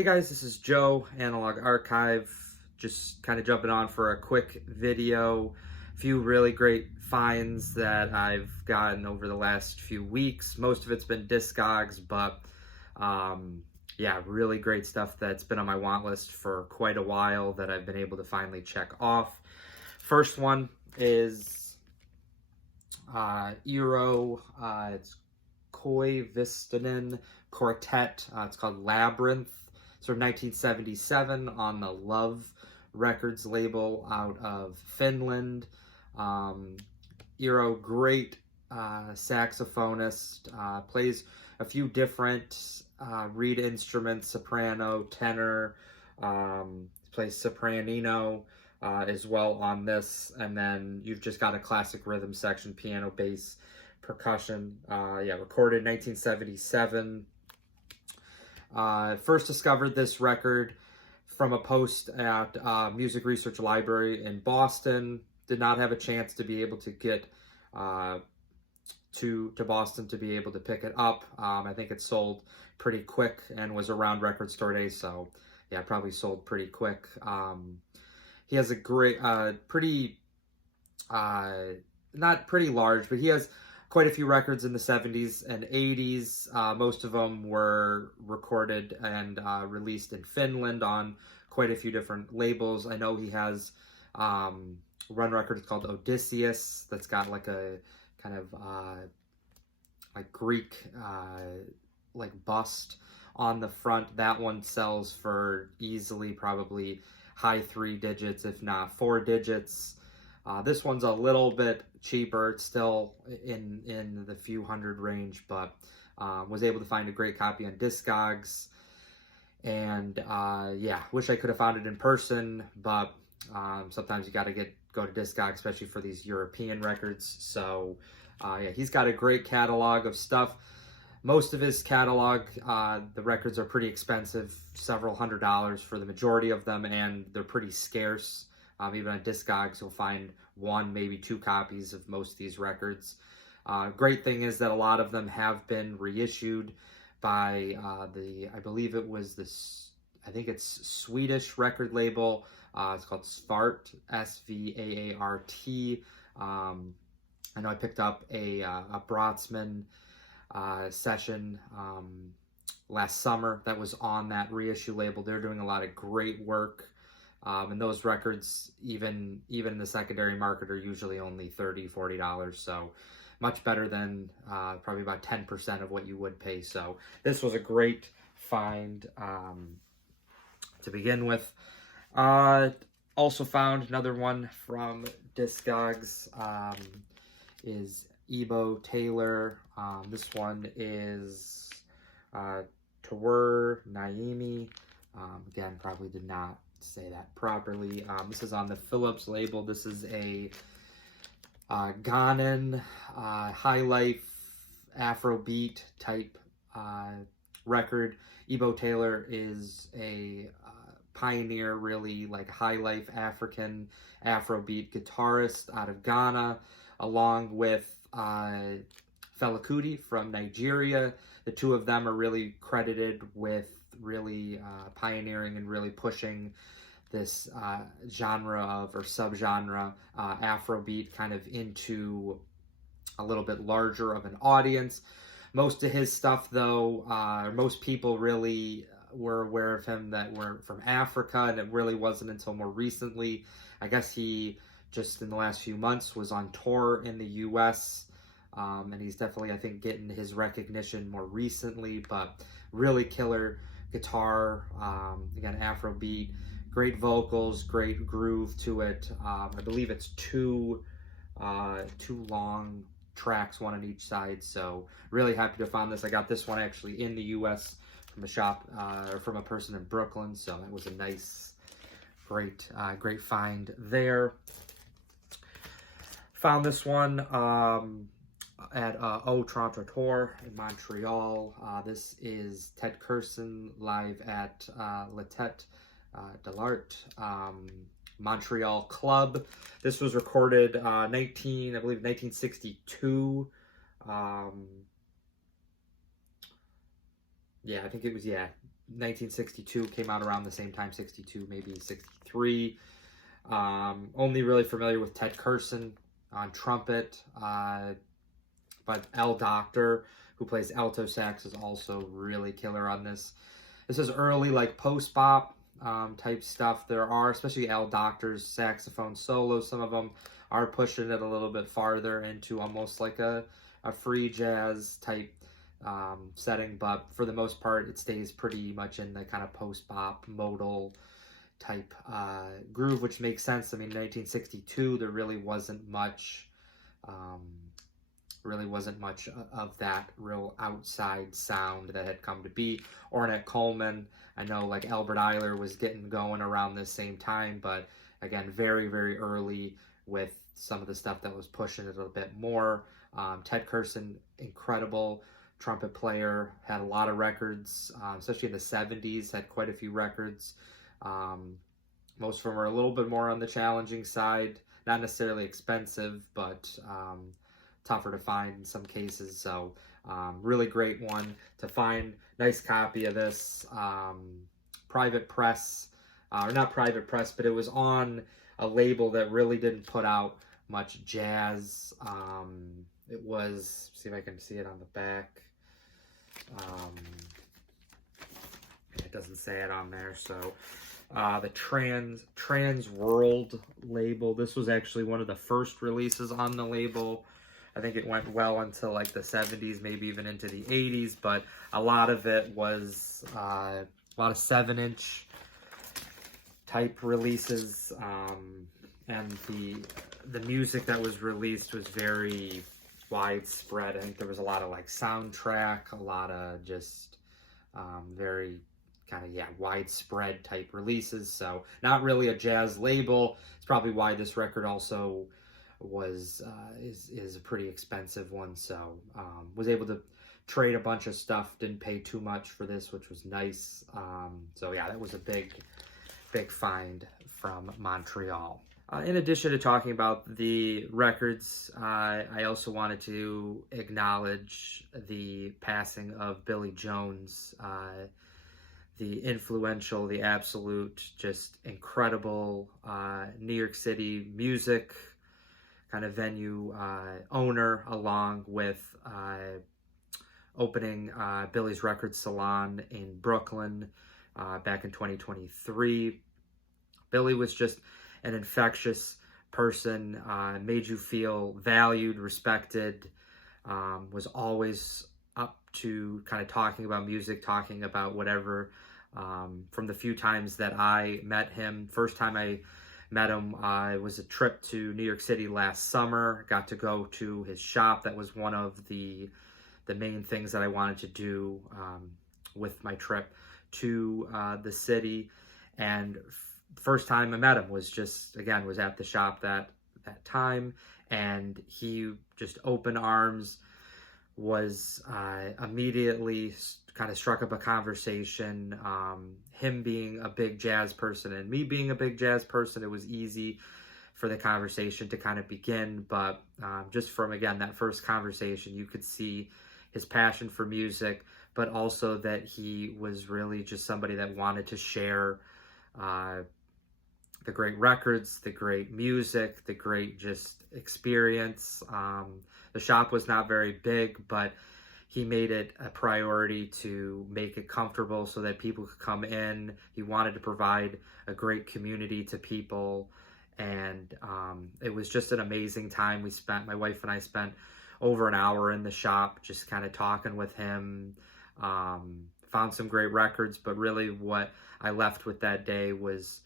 Hey guys, this is Joe, Analog Archive. Just kind of jumping on for a quick video. A few really great finds that I've gotten over the last few weeks. Most of it's been Discogs, but yeah, really great stuff that's been on my want list for quite a while that I've been able to finally check off. First one is Eero. It's Koi Vistanen Quartet. It's called Labyrinth. Sort of 1977 on the Love Records label out of Finland. Eero, great saxophonist, plays a few different reed instruments, soprano, tenor, plays sopranino as well on this, and then you've just got a classic rhythm section, piano, bass, percussion. Yeah, recorded 1977. First discovered this record from a post at Music Research Library in Boston. Did not have a chance to be able to get to Boston to be able to pick it up. I think it sold pretty quick and was around Record Store Day, so yeah, probably sold pretty quick. He has a great, not pretty large, but he has quite a few records in the 70s and 80s. Most of them were recorded and released in Finland on quite a few different labels. I know he has run record called Odysseus that's got like a kind of like Greek like bust on the front. That one sells for easily probably high 3 digits, if not 4 digits. This one's a little bit cheaper. It's still in the few hundred range, but was able to find a great copy on Discogs. And yeah, wish I could have found it in person, but sometimes you got to go to Discogs, especially for these European records. So yeah, he's got a great catalog of stuff. Most of his catalog, the records are pretty expensive, several $100s for the majority of them, and they're pretty scarce. Even on Discogs, you'll find 1, maybe 2 copies of most of these records. Great thing is that a lot of them have been reissued by I believe it was this, I think it's Swedish record label. It's called Svart, S-V-A-A-R-T. I know I picked up a Brotsman session last summer that was on that reissue label. They're doing a lot of great work. And those records, even in the secondary market, are usually only $30, $40. So much better than probably about 10% of what you would pay. So this was a great find to begin with. Also found another one from Discogs, is Ebo Taylor. This one is Tawur Naimi. Again, probably did not say that properly. This is on the Philips label. This is a Ghanan high life Afrobeat type record. Ebo Taylor is a pioneer, really like high life African Afrobeat guitarist out of Ghana, along with Fela Kuti from Nigeria. The two of them are really credited with really pioneering and really pushing this genre of, or subgenre, Afrobeat kind of into a little bit larger of an audience. Most of his stuff, though, most people really were aware of him that were from Africa, and it really wasn't until more recently. I guess he just in the last few months was on tour in the US, and he's definitely, I think, getting his recognition more recently, but really killer guitar, again, Afrobeat, great vocals, great groove to it. I believe it's two long tracks, one on each side, so really happy to find this. I got this one actually in the US from a shop, or from a person in Brooklyn, so that was a nice, great find there. Found this one at Au Tour in Montreal. This is Ted Curson live at La Tête de l'Art Montreal Club. This was recorded I believe 1962. Yeah, I think it was, 1962 came out around the same time, 62, maybe 63. Only really familiar with Ted Curson on trumpet, but L. Doctor, who plays alto sax, is also really killer on this. This is early, like, post-bop type stuff. There are, especially L. Doctor's saxophone solos, some of them are pushing it a little bit farther into almost like a free jazz type setting, but for the most part, it stays pretty much in the kind of post-bop modal type groove, which makes sense. I mean, 1962, there really wasn't much of that real outside sound that had come to be. Ornette Coleman, I know, like, Albert Ayler was getting going around this same time, but again, very, very early with some of the stuff that was pushing it a bit more. Ted Curson, incredible trumpet player, had a lot of records, especially in the 70s, had quite a few records. Most of them are a little bit more on the challenging side, not necessarily expensive, but tougher to find in some cases. So really great one to find. Nice copy of this. Private press, or not private press, but it was on a label that really didn't put out much jazz. It was, see if I can see it on the back. It doesn't say it on there, so the Trans World label. This was actually one of the first releases on the label. I think it went well until like the 70s, maybe even into the 80s, but a lot of it was a lot of 7-inch type releases, and the music that was released was very widespread. I think there was a lot of like soundtrack, a lot of just very kind of, yeah, widespread type releases. So not really a jazz label. It's probably why this record also was is a pretty expensive one. So was able to trade a bunch of stuff, didn't pay too much for this, which was nice. So yeah, that was a big find from Montreal. In addition to talking about the records, I also wanted to acknowledge the passing of Billy Jones, the influential, the absolute, just incredible New York City music kind of venue owner, along with opening Billy's Record Salon in Brooklyn back in 2023. Billy was just an infectious person, made you feel valued, respected, was always up to kind of talking about music, talking about whatever. From the few times that I met him, first time I met him was a trip to New York City last summer. Got to go to his shop. That was one of the main things that I wanted to do with my trip to the city. And first time I met him was just, again, was at the shop that time, and he just open arms, was immediately kind of struck up a conversation. Him being a big jazz person and me being a big jazz person, it was easy for the conversation to kind of begin. But just from, again, that first conversation, you could see his passion for music, but also that he was really just somebody that wanted to share the great records, the great music, the great just experience. The shop was not very big, but he made it a priority to make it comfortable so that people could come in. He wanted to provide a great community to people, and it was just an amazing time we spent. My wife and I spent over an hour in the shop just kind of talking with him. Found some great records, but really what I left with that day was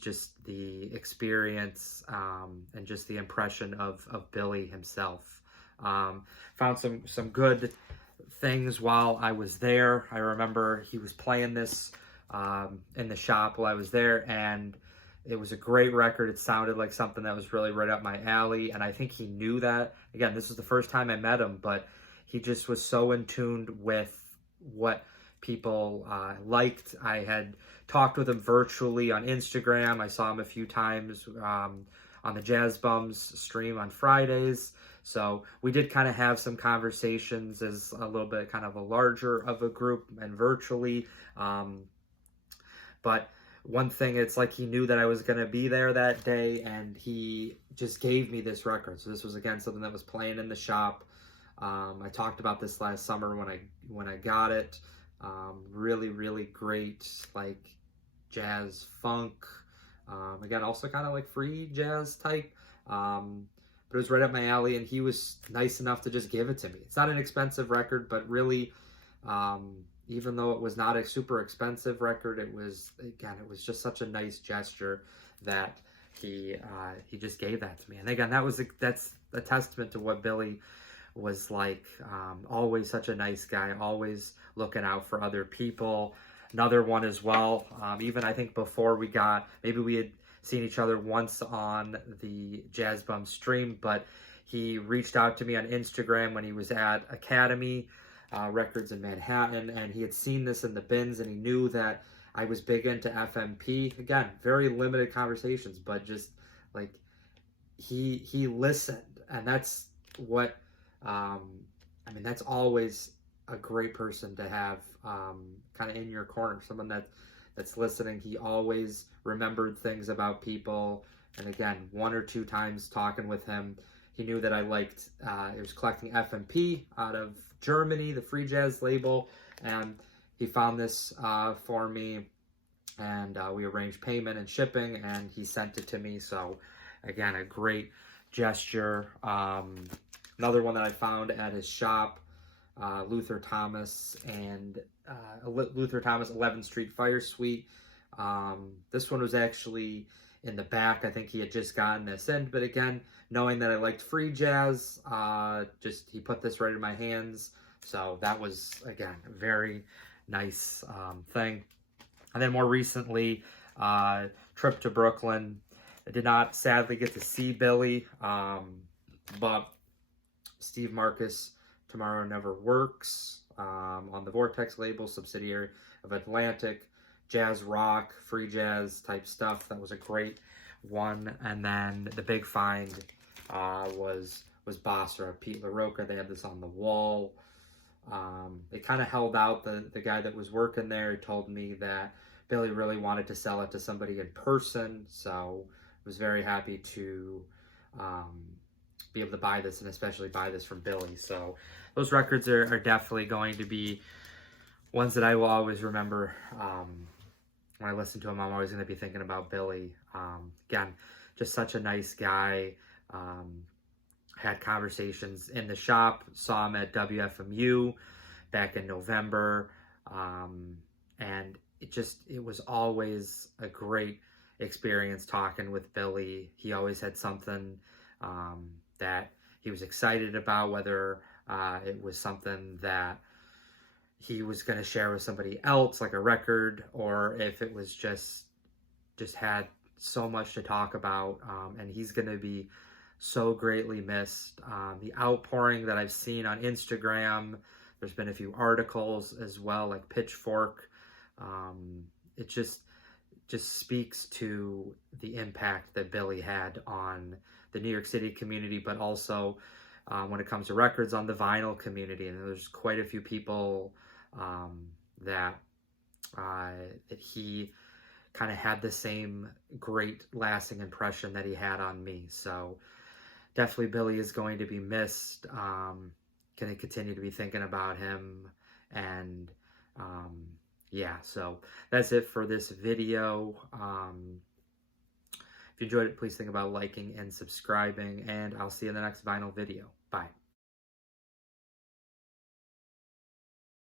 just the experience and just the impression of Billy himself. Found some good things while I was there. I remember he was playing this in the shop while I was there, and it was a great record. It sounded like something that was really right up my alley, and I think he knew that. Again, this was the first time I met him, but he just was so in tune with what people liked. I had talked with him virtually on Instagram. I saw him a few times on the Jazz Bums stream on Fridays. So we did kind of have some conversations as a little bit kind of a larger of a group and virtually. But one thing, it's like he knew that I was going to be there that day, and he just gave me this record. So this was, again, something that was playing in the shop. I talked about this last summer when I got it. Really, really great, like jazz funk. Again, also kind of like free jazz type. But it was right up my alley, and he was nice enough to just give it to me. It's not an expensive record, but really, even though it was not a super expensive record, it was just such a nice gesture that he just gave that to me. And again, that's a testament to what Billy was like. Always such a nice guy, always looking out for other people. Another one as well, even I think before maybe we had seen each other once on the Jazz Bum stream, but he reached out to me on Instagram when he was at Academy Records in Manhattan, and he had seen this in the bins, and he knew that I was big into FMP. Again, very limited conversations, but just like he listened, and that's what that's always a great person to have kind of in your corner, someone that's listening. He always remembered things about people, and again, 1 or 2 times talking with him, he knew that I liked, it was collecting FMP out of Germany, the free jazz label, and he found this for me, and we arranged payment and shipping, and he sent it to me. So again, a great gesture. Another one that I found at his shop, Luther Thomas 11th Street Fire Suite. This one was actually in the back. I think he had just gotten this in, but again, knowing that I liked free jazz, he put this right in my hands. So that was, again, a very nice thing. And then more recently, trip to Brooklyn. I did not sadly get to see Billy, but Steve Marcus, Tomorrow Never Works, on the Vortex label, subsidiary of Atlantic, jazz rock, free jazz type stuff. That was a great one. And then the big find was Basra, Pete LaRocca. They had this on the wall. They kind of held out. The guy that was working there told me that Billy really wanted to sell it to somebody in person, so I was very happy to be able to buy this, and especially buy this from Billy. So those records are definitely going to be ones that I will always remember. When I listen to him, I'm always going to be thinking about Billy. Again, just such a nice guy. Had conversations in the shop, saw him at WFMU back in November, and it was always a great experience talking with Billy. He always had something that he was excited about, whether it was something that he was going to share with somebody else, like a record, or if it was just had so much to talk about, and he's going to be so greatly missed. The outpouring that I've seen on Instagram, there's been a few articles as well, like Pitchfork. It just speaks to the impact that Billy had on the New York City community, but also when it comes to records, on the vinyl community. And there's quite a few people that he kind of had the same great lasting impression that he had on me. So definitely Billy is going to be missed. Going to continue to be thinking about him. And yeah, so that's it for this video. If you enjoyed it, please think about liking and subscribing, and I'll see you in the next vinyl video. Bye.